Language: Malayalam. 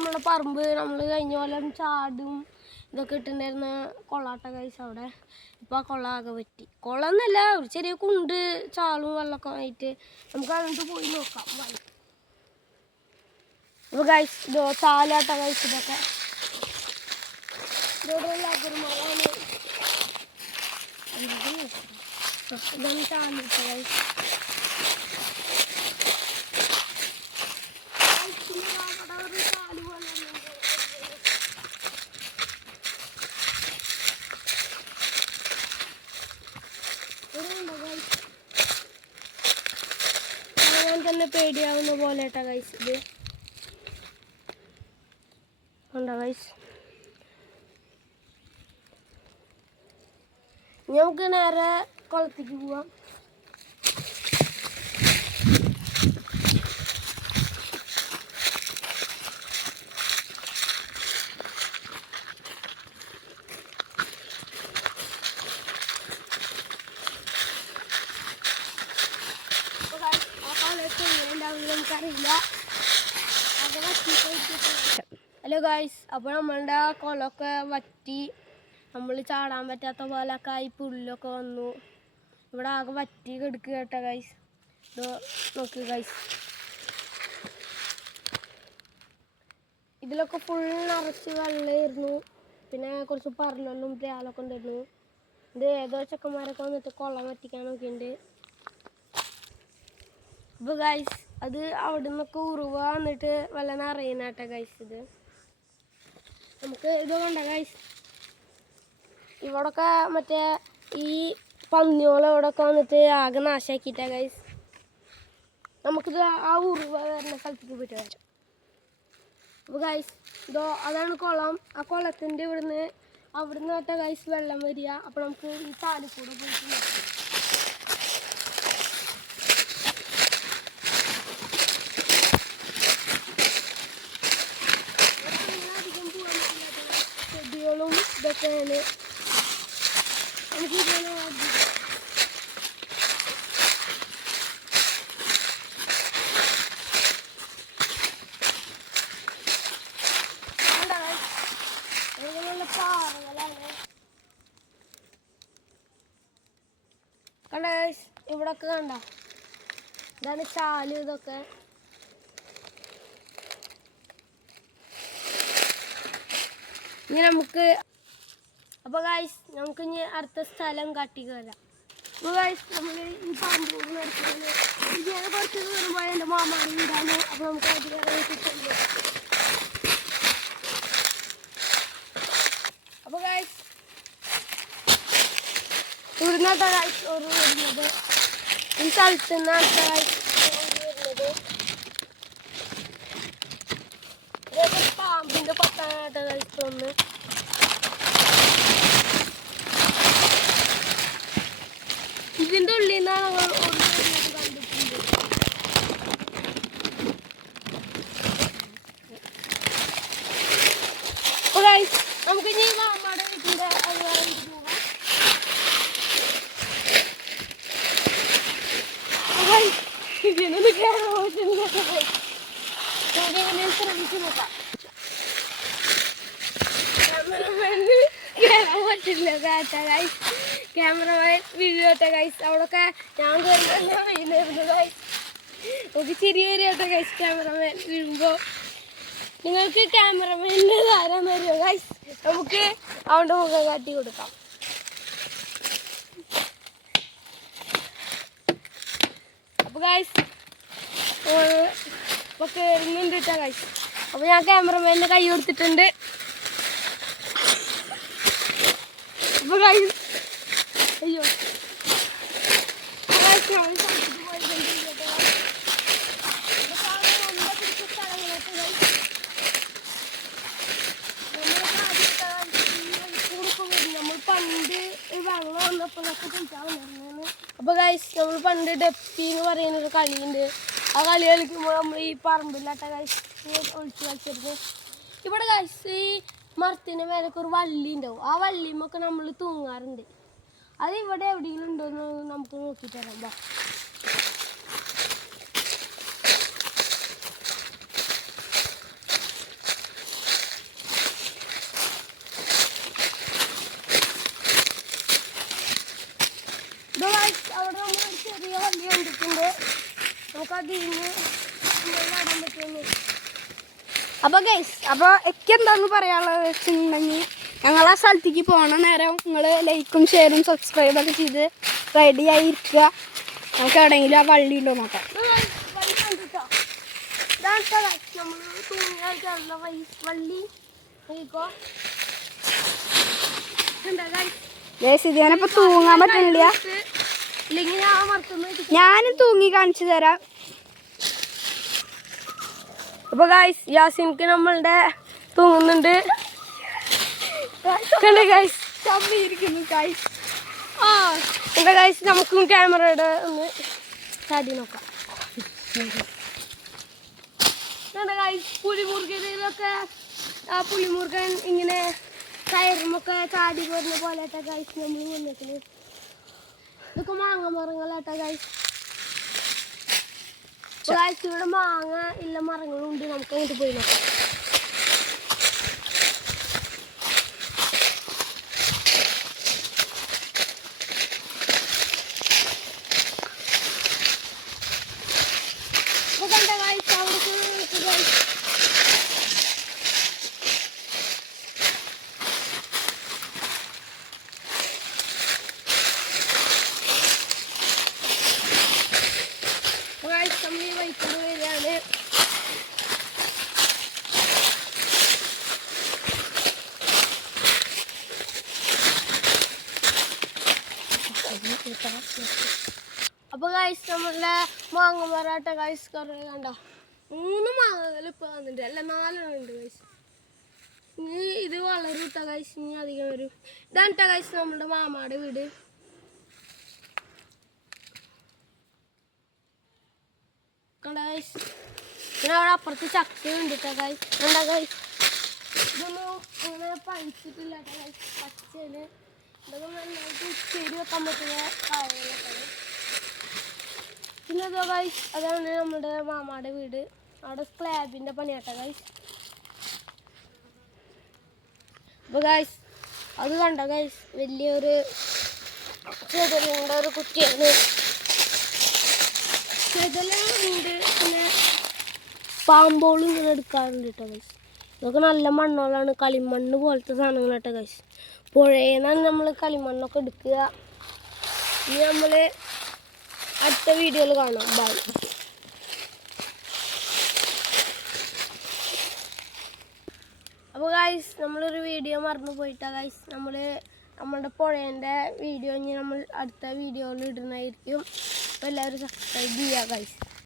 നമ്മുടെ പറമ്പ് നമ്മൾ കഴിഞ്ഞ പോലെ ചാടും ഇതൊക്കെ ഇട്ടുണ്ടായിരുന്ന കൊള്ളാട്ട ഗൈസ് അവിടെ. ഇപ്പോൾ ആ കൊള്ള ആകെ പറ്റി. കൊള്ളന്നല്ല, ഒരു ചെറിയ കുണ്ട് ചാളും വെള്ളമൊക്കെ ആയിട്ട് നമുക്ക് അങ്ങോട്ട് പോയി നോക്കാം. അപ്പോൾ ഗൈസ് ഇതോ ചാലാട്ട ഗൈസ് ഇതൊക്കെ ഇതാണ് ചാലിട്ട ഗൈസ്. കാണാൻ തന്നെ പേടിയാവുന്ന പോലെ കേട്ടോ ഗൈസ് ഇത് ഉണ്ടോ ഗൈസ്. നമുക്ക് നേരെ കുളത്തേക്ക് പോവാം. നമുക്കറിയില്ല. ഹലോ ഗൈസ്, അപ്പോൾ നമ്മളുടെ കുളമൊക്കെ വറ്റി, നമ്മൾ ചാടാൻ പറ്റാത്ത പോലൊക്കെ ആയി, പുല്ലൊക്കെ വന്നു. ഇവിടെ ആകെ വറ്റി കിടക്കുക കേട്ടോ ഗൈസ്. ഇത് നോക്ക് ഗൈസ്, ഇതിലൊക്കെ ഫുൾ നിറച്ച് വെള്ളമായിരുന്നു. പിന്നെ കുറച്ച് പറലും പ്രാലൊക്കെ ഉണ്ടായിരുന്നു. ഇത് ഏതോ ചെക്കന്മാരൊക്കെ വന്നിട്ട് കുളം വറ്റിക്കാൻ നോക്കിയിട്ടുണ്ട്. അപ്പോൾ ഗൈസ് അത് അവിടെ നിന്നൊക്കെ ഉറുവ വന്നിട്ട് വെള്ളം നിറയുന്ന കേട്ടോ ഗൈസ്. ഇത് നമുക്ക് ഇത് കണ്ട ഗൈസ്, ഇവിടൊക്കെ മറ്റേ ഈ പന്നിയോളം ഇവിടെയൊക്കെ വന്നിട്ട് ആകെ നാശാക്കിയിട്ടാ ഗൈസ്. നമുക്കിത് ആ ഉറുവ വരുന്ന സ്ഥലത്തേക്ക് പോയിട്ട് വരാം. അപ്പോൾ ഗൈസ് ഇതോ അതാണ് കുളം. ആ കുളത്തിൻ്റെ ഇവിടുന്ന് കേട്ടോ ഗൈസ് വെള്ളം വരിക. അപ്പോൾ നമുക്ക് ഈ ചാലിക്കൂടെ പോയിട്ട് നോക്കാം. ചെടികളും ഇതൊക്കെയാണ് നമുക്ക് ഇങ്ങനെ പാറകളാണ്. കണ്ട ഗൈസ്, ഇവിടൊക്കെ കണ്ട ഇതാണ് ചാല് ഇതൊക്കെ. ഇനി നമുക്ക് അപ്പോൾ ഗൈസ് നമുക്ക് ഇനി അടുത്ത സ്ഥലം കാട്ടിക്ക് വരാം. അപ്പോൾ ഗൈസ് നമ്മൾ ഈ പാമ്പൂരിന് അടുത്തത് ഇങ്ങനെ കുറച്ച് ദൂരം പോയ എൻ്റെ മാമാടി വീടാണ്. അപ്പോൾ നമുക്ക് അതിലേറെ കിട്ടുന്നത്. അപ്പോൾ ഗൈസ് ഇവിടുന്നത്തെ ഗൈസ് ഒരു വരുന്നത് ഈ സ്ഥലത്ത് നിന്നാണ് ഗൈസ് വരുന്നത്. ഇതൊക്കെ പാമ്പിൻ്റെ പത്താനായിട്ട് ഗൈസ് ഒന്ന്. ഇതിൻ്റെ ഉള്ളിൽ നിന്നാണ് ഞങ്ങൾ ഒരു കണ്ടിട്ടുണ്ട്. അപ്പോൾ ഗൈസ് നമുക്ക് ഇനി മാമാടെ വീട്ടിൻ്റെ അതിലേക്ക് പോകാം. ഇതിനൊന്നും കയറാൻ പറ്റില്ല. നമുക്കെങ്ങനെ ശ്രമിച്ചു നോക്കാം. ക്യാമറമാന് കയറാൻ പറ്റില്ല കേട്ടോ ഗൈസ്. Cameraman വീഴോട്ടെ guys. അവിടെയൊക്കെ ഞാൻ കയറി വീണായിരുന്നു ഗൈസ്. നമുക്ക് ചിരി വരും കേട്ടോ ഗൈസ് ക്യാമറമാൻ വീഴുമ്പോൾ. നിങ്ങൾക്ക് ക്യാമറമാൻ്റെ ആരാന്ന് അറിയോ ഗൈസ്? നമുക്ക് അവൻ്റെ മുഖം കാട്ടി കൊടുക്കാം. അപ്പോൾ ഗൈസ് ഇപ്പോൾ കയറുന്നുണ്ട് കേട്ടോ ഗൈസ്. അപ്പോൾ ഞാൻ ക്യാമറമാൻ്റെ കൈ കൊടുത്തിട്ടുണ്ട്. അപ്പോൾ ഗൈസ് അയ്യോ നമ്മൾ പണ്ട് വെള്ളം വന്നപ്പോഴൊക്കെ കുളിച്ചാൽ. അപ്പോൾ ഗൈസ് നമ്മൾ പണ്ട് ഡപ്പി എന്ന് പറയുന്നൊരു കളിയുണ്ട്. ആ കളി കളിക്കുമ്പോൾ നമ്മൾ ഈ പറമ്പില്ലാട്ട ഗൈസ് ഒളിച്ച് കളിച്ചിരുന്നു. ഇവിടെ ഗൈസ് ഈ മരത്തിന് മേലൊക്കെ ഒരു വള്ളി ഉണ്ടാവും. ആ വള്ളിയുമൊക്കെ നമ്മൾ തൂങ്ങാറുണ്ട്. അത് ഇവിടെ എവിടെയെങ്കിലും ഉണ്ടോയെന്ന് നമുക്ക് നോക്കിയിട്ട് വരാം. നമുക്ക് അതിന് നടാൻ പറ്റുമെന്ന്. അപ്പോൾ ഗൈസ്, അപ്പോൾ എനിക്ക് എന്താണെന്ന് പറയാനുള്ളത് വെച്ചിട്ടുണ്ടെങ്കിൽ ഞങ്ങൾ ആ സ്ഥലത്തേക്ക് പോകണ നേരം നിങ്ങൾ ലൈക്കും ഷെയറും സബ്സ്ക്രൈബൊക്കെ ചെയ്ത് റെഡി ആയിരിക്കുക. നമുക്ക് എവിടെയെങ്കിലും ആ വള്ളി ഉണ്ടോ നോക്കാം. നമ്മൾ തൂങ്ങിയായിട്ടുള്ള വള്ളി ഗൈസ്, ഇതിനിപ്പോൾ തൂങ്ങാൻ പറ്റുന്നില്ല. ഇല്ലെങ്കിൽ ഞാൻ മറക്കുന്നു. ഞാനും തൂങ്ങി കാണിച്ചു തരാം. അപ്പോൾ ഗൈസ്, യാസിൻക്ക് നമ്മളുടെ തൂങ്ങുന്നുണ്ട്. ഗൈസ് ചമ്മിയിരിക്കുന്നു ഗൈസ്. എന്താ ഗൈസ്, നമുക്കും ക്യാമറയുടെ ഒന്ന് ചാടി നോക്കാം. ഗൈസ്, പുലിമുറുകയിലൊക്കെ ആ പുലിമുറുകൻ ഇങ്ങനെ കയറുമൊക്കെ ചാടി വരുന്ന പോലെയാട്ടാ ഗൈസ് നമ്മൾ വന്നിട്ട്. ഇതൊക്കെ മാങ്ങ മരങ്ങളാട്ടാ ഗൈസ്. ഗൈസ്, ഇവിടെ മാങ്ങ ഇല്ല മരങ്ങളുണ്ട്. നമുക്ക് അങ്ങോട്ട് പോയി നോക്കാം. അപ്പോൾ ഗൈസ്, നമ്മളുടെ മാങ്ങ മരാട്ട ഗൈസ് കറി കണ്ട 3 മാങ്ങകൾ ഇപ്പോൾ വന്നിട്ടുണ്ട്. അല്ല 4 ഉണ്ട് ഗൈസ്. ഇനി ഇത് വളരും ഇട്ട ഗൈസ്, ഇനി അധികം വരും. ഇതാണ് ഇട്ട ഗൈസ് നമ്മളുടെ മാമാടെ വീട്. കണ്ട ഗൈസ്, പിന്നെ അവിടെ അപ്പുറത്ത് ചക്ക ഉണ്ട് ഇട്ട ഗൈസ്. കണ്ട ഗൈസ്, ഇതൊന്നും അങ്ങനെ പഴിച്ചിട്ടില്ല കേട്ടോ ഗൈസ്. പച്ചയില് ഇതൊക്കെ നന്നായിട്ട് ഉച്ചേരി വെക്കാൻ പറ്റുന്ന കാര്യങ്ങളൊക്കെ. പിന്നെ അതോ ഗൈസ്, അതാണ് നമ്മുടെ മാമാടെ വീട്. അവിടെ സ്ലാബിൻ്റെ പണിയാട്ടോ ഗൈസ്. അപ്പോൾ ഗൈസ്, അത് കണ്ട ഗൈസ്, വലിയൊരു ചെതലിൻ്റെ ഒരു കുറ്റിയാണ്. ചെതലുണ്ട്, പിന്നെ പാമ്പോളും ഇങ്ങനെ എടുക്കാറുണ്ട് കേട്ടോ ഗൈസ്. ഇതൊക്കെ നല്ല മണ്ണുകളാണ്, കളിമണ്ണ് പോലത്തെ സാധനങ്ങൾ കേട്ടോ ഗൈസ്. പുഴയിൽ നിന്നാണ് നമ്മൾ കളിമണ്ണൊക്കെ എടുക്കുക. ഇനി നമ്മൾ അടുത്ത വീഡിയോയിൽ കാണാം. ബൈ. അപ്പോൾ ഗൈസ്, നമ്മളൊരു വീഡിയോ മറന്നു പോയിട്ടാണ് ഗൈസ്. നമ്മളുടെ പുഴേൻ്റെ വീഡിയോ ഇനി നമ്മൾ അടുത്ത വീഡിയോയിൽ ഇടുന്നതായിരിക്കും. അപ്പോൾ എല്ലാവരും സബ്സ്ക്രൈബ് ചെയ്യുക ഗൈസ്.